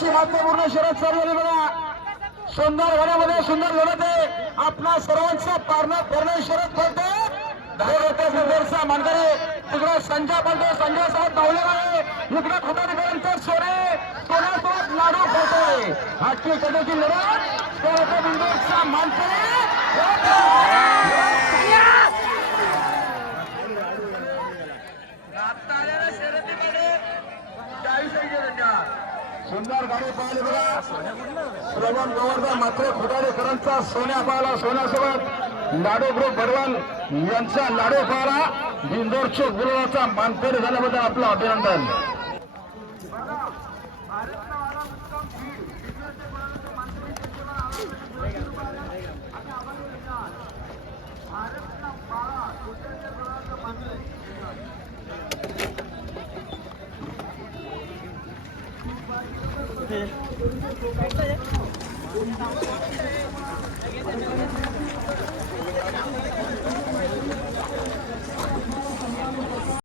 आजची महत्त्वपूर्ण शरद चालू बघा. सुंदर होण्यामध्ये सुंदर लढत आहे. आपणा सर्वांचा पारणं करणं शरद बोलते सुंदरचा मानकरी. तिकडे संजय बोलतो संजय साहेब धावले आहे इकडे खोटाडीकरांचं सोने सोन्यासोबत लाडू खोटोय आजची कदाची लढत? शरद बिंदूरचा मानकरी. सुंदर गाडी पाहिली बघा. श्रवण गोवर्धन मात्र खुटाडेकरांचा सोन्या पाहिला सोन्यासोबत. लाडो ग्रुप भडवल यांचा लाडो पाहिला. बिंदोरच्या गुरुवाचा मानकरी झाल्याबद्दल आपलं अभिनंदन. 네.